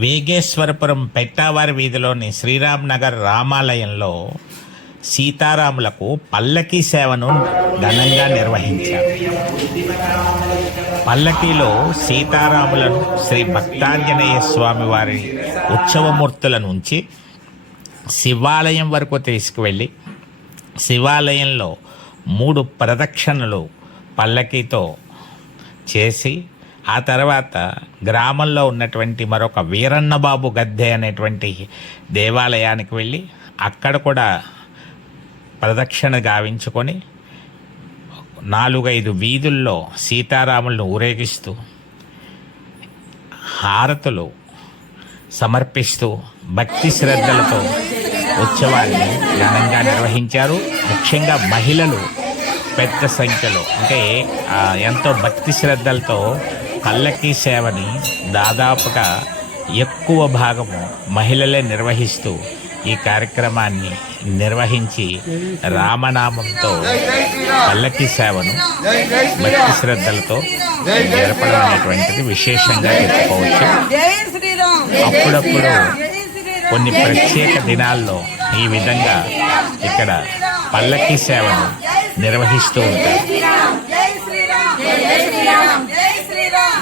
వేగేశ్వరపురం పెట్టావారి వీధిలోని శ్రీరామ్ నగర్ రామాలయంలో సీతారాములకు పల్లకీ సేవను ఘనంగా నిర్వహించారు. పల్లకీలో సీతారాములను శ్రీ భక్తాంజనేయ స్వామి వారి ఉత్సవమూర్తులను ఉంచి శివాలయం వరకు తీసుకువెళ్ళి శివాలయంలో మూడు ప్రదక్షిణలు పల్లకీతో చేసి ఆ తర్వాత గ్రామంలో ఉన్నటువంటి మరొక వీరన్నబాబు గద్దె అనేటువంటి దేవాలయానికి వెళ్ళి అక్కడ కూడా ప్రదక్షిణ గావించుకొని నాలుగైదు వీధుల్లో సీతారాములను ఊరేగిస్తూ హారతులు సమర్పిస్తూ భక్తి శ్రద్ధలతో ఉత్సవాన్ని ఘనంగా నిర్వహించారు. ముఖ్యంగా మహిళలు పెద్ద సంఖ్యలో. అంటే ఎంతో భక్తి శ్రద్ధలతో పల్లకీ సేవని దాదాపుగా ఎక్కువ భాగము మహిళలే నిర్వహిస్తూ ఈ కార్యక్రమాన్ని నిర్వహించి రామనామంతో పల్లకీ సేవను భక్తి శ్రద్ధలతో జరపడం అనేటువంటిది విశేషంగా చెప్పుకోవచ్చు. అప్పుడప్పుడు కొన్ని ప్రత్యేక దినాల్లో ఈ విధంగా ఇక్కడ పల్లకీ సేవను నిర్వహిస్తూ ఉంటారు.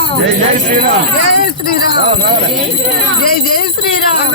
శ్రీరామ్ జై జై శ్రీరామ్ జై శ్రీరామ్ జై జై శ్రీరామ్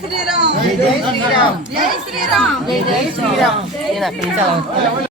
శ్రీరామ్ జై శ్రీరామ్ జై శ్రీరామ్